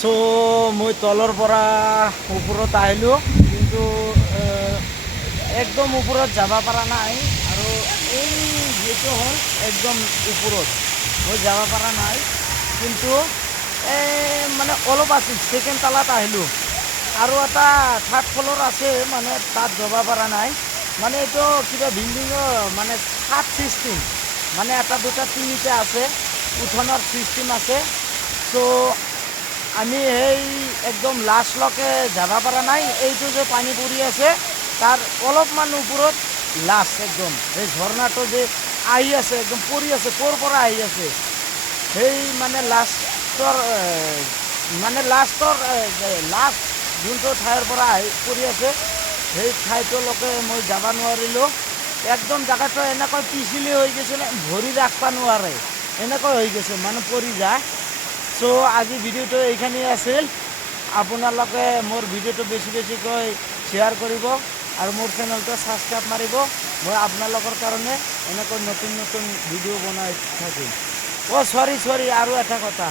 So মই তলৰ পৰা ওপৰত আহিলোঁ, কিন্তু একদম ওপৰত যাব পৰা নাই। আৰু এই যিটো হ'ল একদম ওপৰত মই যাব পৰা নাই, কিন্তু মানে অলপ আছিল। ছেকেণ্ড তালাত আহিলোঁ, আৰু এটা থাৰ্ড ফ্ল'ৰ আছে, মানে তাত যাব পৰা নাই। মানে এইটো কিবা বিল্ডিঙৰ মানে ছাদ ছিষ্টেম, মানে এটা দুটা তিনিটা আছে, উঠোনৰ ছিষ্টেম আছে। চ' আমি সেই একদম লাষ্টলৈকে যাব পৰা নাই। এইটো যে পানী পৰি আছে তাৰ অলপমান ওপৰত লাষ্ট একদম এই ঝৰ্ণাটো যে আহি আছে, একদম পৰি আছে, ক'ৰ পৰা আহি আছে সেই মানে লাষ্টৰ লাষ্ট যোনটো ঠাইৰ পৰা আহি পৰি আছে সেই ঠাইটোলৈকে মই যাব নোৱাৰিলোঁ। একদম জেগাটো এনেকৈ পিছলি হৈ গৈছে, ভৰি ৰাখিব নোৱাৰে, এনেকৈ হৈ গৈছে, মানে পৰি যায়। চ' আজি ভিডিঅ'টো এইখিনিয়ে আছিল। আপোনালোকে মোৰ ভিডিঅ'টো বেছিকৈ শ্বেয়াৰ কৰিব আৰু মোৰ চেনেলটো ছাবস্ক্ৰাইব মাৰিব। মই আপোনালোকৰ কাৰণে এনেকৈ নতুন নতুন ভিডিঅ' বনাই থাকিম। চৰি আৰু এটা কথা,